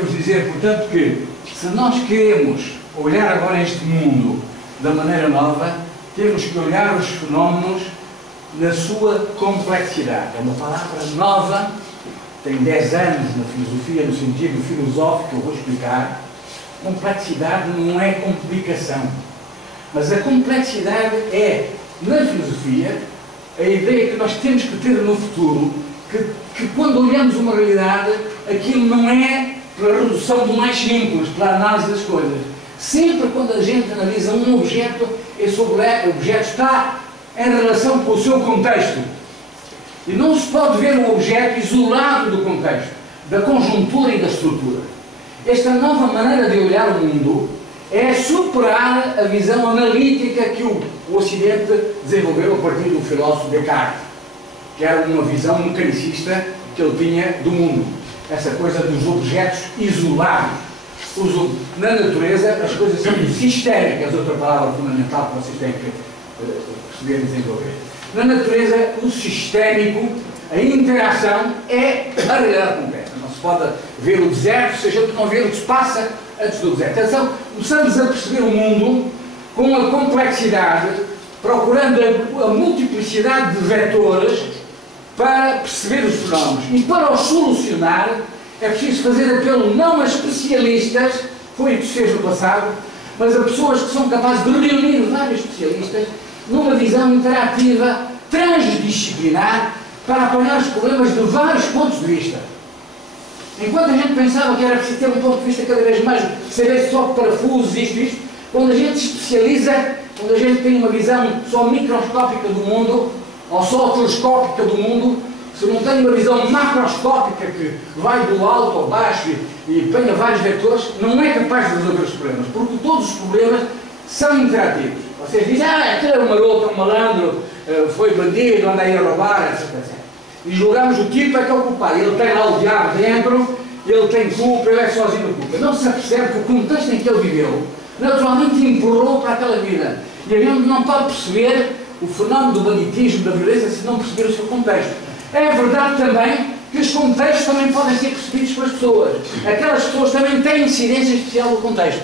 Quero dizer, portanto, que se nós queremos olhar agora este mundo da maneira nova, temos que olhar os fenómenos na sua complexidade. É uma palavra nova, tem 10 anos na filosofia, no sentido filosófico, que eu vou explicar. Complexidade não é complicação, mas a complexidade é, na filosofia, a ideia que nós temos que ter no futuro, que quando olhamos uma realidade, aquilo não é pela redução do mais simples, pela análise das coisas. Sempre quando a gente analisa um objeto, esse objeto está em relação com o seu contexto. E não se pode ver um objeto isolado do contexto, da conjuntura e da estrutura. Esta nova maneira de olhar o mundo é superar a visão analítica que o Ocidente desenvolveu a partir do filósofo Descartes, que era uma visão mecanicista que ele tinha do mundo. Essa coisa dos objetos isolados. Na natureza, as coisas são sistémicas, outra palavra fundamental que vocês têm que perceber e desenvolver. Na natureza, o sistémico, a interação, é a realidade concreta. Não se pode ver o deserto se a gente não vê o que se passa antes do deserto. Então, começamos a perceber o mundo com a complexidade, procurando a multiplicidade de vetores para perceber os fenómenos. E para os solucionar, é preciso fazer apelo não a especialistas, foi o que se fez no passado, mas a pessoas que são capazes de reunir vários especialistas numa visão interativa, transdisciplinar, para apanhar os problemas de vários pontos de vista. Enquanto a gente pensava que era preciso ter um ponto de vista cada vez mais, saber só parafusos, isto, quando a gente se especializa, quando a gente tem uma visão só microscópica do mundo, ou só telescópica do mundo, se não tem uma visão macroscópica que vai do alto ao baixo e apanha vários vetores, não é capaz de resolver os problemas, porque todos os problemas são interativos. Vocês dizem, aquele é um maroto, um malandro, foi bandido, anda aí a roubar, etc. E julgamos o tipo é que é o culpado. Ele tem lá o diabo dentro, ele tem culpa, ele é sozinho de culpa. Não se apercebe que o contexto em que ele viveu naturalmente empurrou para aquela vida. E a gente não pode perceber o fenómeno do banditismo, da violência, se não perceber o seu contexto. É verdade também que os contextos também podem ser percebidos pelas pessoas. Aquelas pessoas também têm incidência especial do contexto.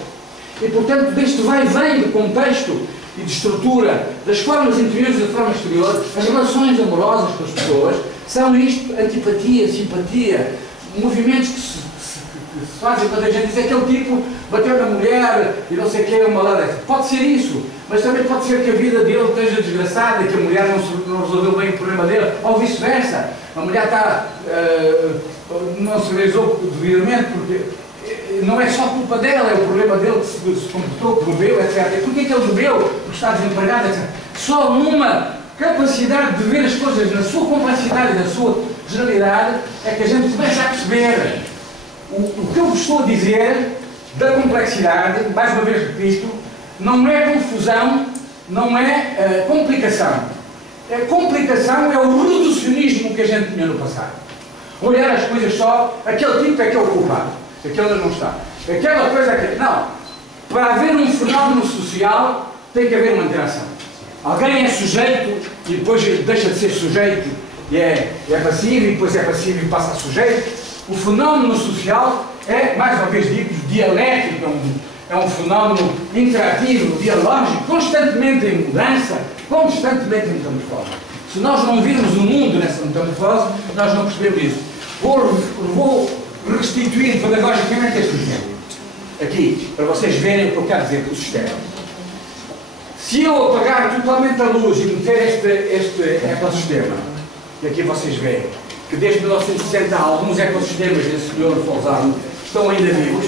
E, portanto, deste vai-vem do contexto e de estrutura, das formas interiores e da forma exterior, as relações amorosas com as pessoas, são isto, antipatia, simpatia, movimentos que se fazem quando a gente diz aquele tipo bateu na mulher e não sei o que, é uma malandra. Pode ser isso, mas também pode ser que a vida dele esteja desgraçada e que a mulher não resolveu bem o problema dele, ou vice-versa. A mulher está, não se realizou devidamente porque não é só culpa dela, é o problema dele que se comportou, que bebeu, etc. E porquê que ele bebeu? Porque está desempregado, etc. Só numa capacidade de ver as coisas na sua complexidade e na sua generalidade é que a gente começa a perceber o que eu vos estou a dizer da complexidade, mais uma vez repito, não é confusão, não é complicação. A complicação é o reducionismo que a gente tinha no passado. Olhar as coisas só, aquele tipo é que é o culpado, aquele não está. Aquela coisa é que... Não. Para haver um fenómeno social, tem que haver uma interação. Alguém é sujeito e depois deixa de ser sujeito e é passivo, e depois é passivo e passa a sujeito. O fenómeno social é, mais uma vez digo, dialético, é um fenómeno interativo, dialógico, constantemente em mudança, constantemente em metamorfose. Se nós não virmos o mundo nessa metamorfose, nós não percebemos isso. Vou restituir pedagogicamente este exemplo, aqui, para vocês verem o que eu quero dizer com o sistema. Se eu apagar totalmente a luz e meter este ecossistema, e aqui vocês veem, que desde 1960 alguns ecossistemas desse senhor Folzano estão ainda vivos,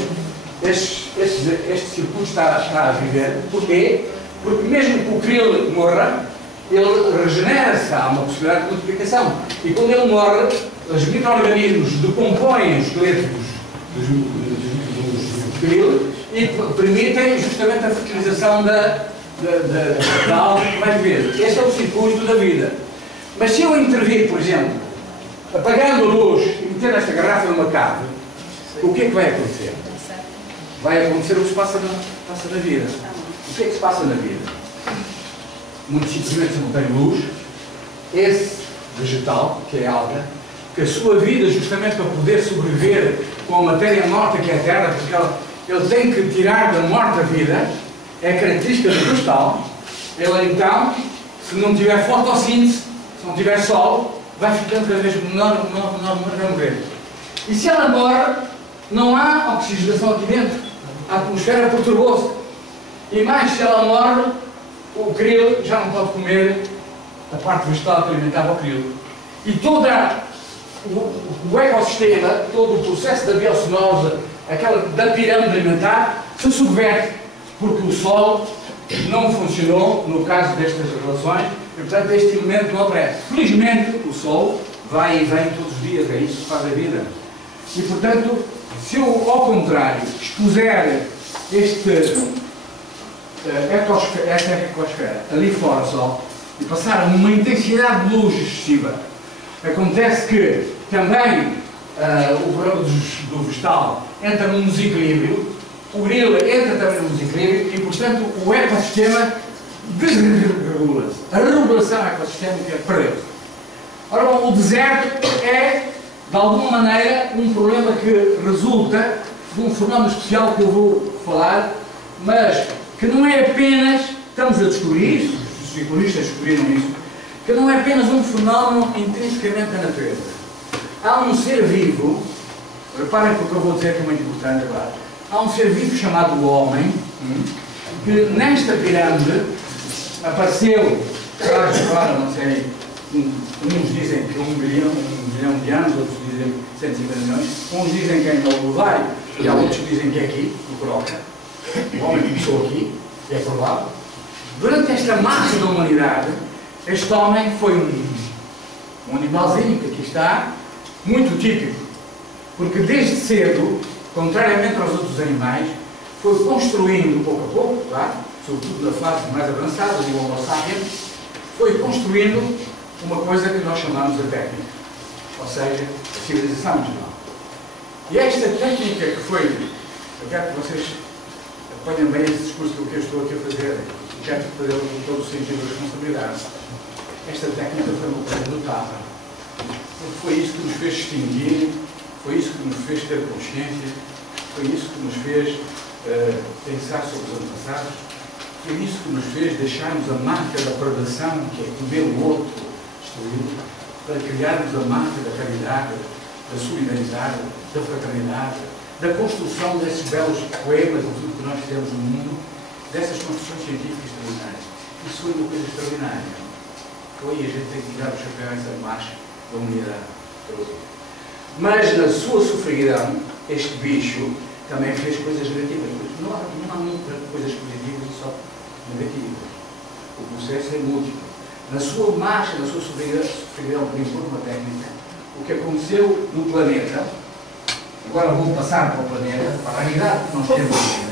este circuito está a viver. Porquê? Porque mesmo que o krill morra, ele regenera-se, há uma possibilidade de multiplicação. E quando ele morre, os micro-organismos decompõem os esqueletos dos krill e permitem justamente a fertilização da alga que vai viver. Este é o circuito da vida. Mas se eu intervir, por exemplo, apagando a luz e meter esta garrafa numa cave, o que é que vai acontecer? Vai acontecer o que se passa na vida. O que é que se passa na vida? Muito simplesmente se não tem luz, esse vegetal, que é a alga, que a sua vida, justamente para poder sobreviver com a matéria morta que é a Terra, porque ele tem que tirar da morte a vida, é característica do cristal. Ele então, se não tiver fotossíntese, se não tiver sol, vai ficando cada vez menor, vai morrer. E se ela morre, não há oxigenação aqui dentro. A atmosfera perturbou-se. E mais, se ela morre, o krill já não pode comer a parte vegetal que alimentava o krill. E todo o ecossistema, todo o processo da biocenose, da pirâmide alimentar, se subverte, porque o sol não funcionou no caso destas relações, e portanto este elemento não aparece. Felizmente o sol vai e vem todos os dias, é isso que faz a vida. E portanto, se eu ao contrário expuser esta ecosfera ali fora só, e passar uma intensidade de luz excessiva, acontece que também o problema do vegetal entra num desequilíbrio, o grilo entra também num desequilíbrio e, portanto, o ecossistema desregula-se. A regulação ecossistémica perdeu-se. Ora bom, o deserto é, de alguma maneira, um problema que resulta de um fenómeno especial que eu vou falar, mas que não é apenas, estamos a descobrir isso, os ciclistas descobriram isso, que não é apenas um fenómeno intrinsecamente da natureza. Há um ser vivo, reparem porque eu vou dizer que é muito importante agora, há um ser vivo chamado homem, que nesta pirâmide apareceu, claro, não sei, uns dizem que 1 bilhão de anos, outros dizem 150 milhões, uns dizem que é em Uruguai, e há outros que dizem que é aqui, no Croca. O homem começou aqui, é provável. Durante esta massa da humanidade, este homem foi um animalzinho que aqui está, muito típico, porque desde cedo, contrariamente aos outros animais, foi construindo pouco a pouco, claro, sobretudo na fase mais avançada do Homo sapiens, foi construindo uma coisa que nós chamamos de técnica, ou seja, a civilização animal. E esta técnica que foi, eu quero que vocês apanhem bem esse discurso que eu estou aqui a fazer, e quero fazê-lo com todo o sentido de responsabilidade. Esta técnica foi uma coisa notável, porque foi isso que nos fez distinguir, foi isso que nos fez ter consciência, foi isso que nos fez pensar sobre os antepassados, foi isso que nos fez deixarmos a marca da predação, que é comer o outro, destruí-lo, para criarmos a marca da caridade, da solidariedade, da fraternidade, da construção desses belos poemas e tudo que nós fizemos no mundo, dessas construções científicas extraordinárias. Isso foi uma coisa extraordinária. Foi, e a gente tem que tirar o chapéu a essa marcha da humanidade. Mas na sua sofreguidão, este bicho também fez coisas negativas. Não há muitas coisas positivas e só negativas. O processo é múltiplo. Na sua marcha, na sua sofreguidão por impor uma técnica, o que aconteceu no planeta, agora vou passar para o planeta, para a realidade que nós temos aqui,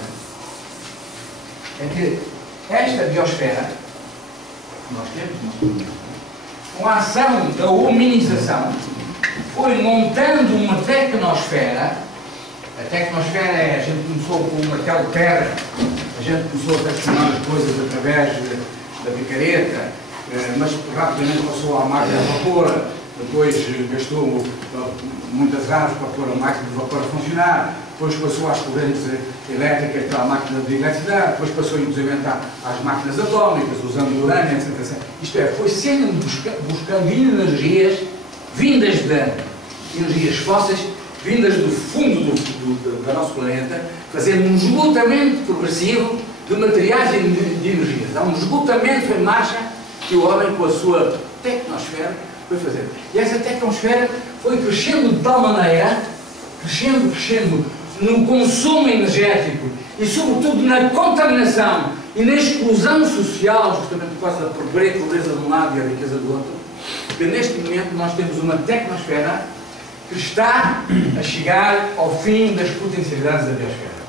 é que esta biosfera que nós temos, com a ação da hominização, foi montando uma tecnosfera. A tecnosfera é, a gente começou com o martelo terra, a gente começou a transformar as coisas através da picareta, mas rapidamente passou à máquina de vapor, depois gastou muitas anos para pôr a máquina de vapor a funcionar, depois passou às correntes elétricas para a máquina de eletricidade, depois passou inclusive às máquinas atómicas, usando urânio, etc. Isto é, foi sempre buscando energias vindas de energias fósseis, vindas do fundo do nosso planeta, fazendo um esgotamento progressivo de materiais e de energias. Há um esgotamento em marcha que o homem, com a sua tecnosfera, foi fazer. E essa tecnosfera foi crescendo de tal maneira, crescendo no consumo energético e, sobretudo, na contaminação e na exclusão social, justamente por causa da pobreza de um lado e a riqueza do outro, que neste momento nós temos uma tecnosfera que está a chegar ao fim das potencialidades da biosfera.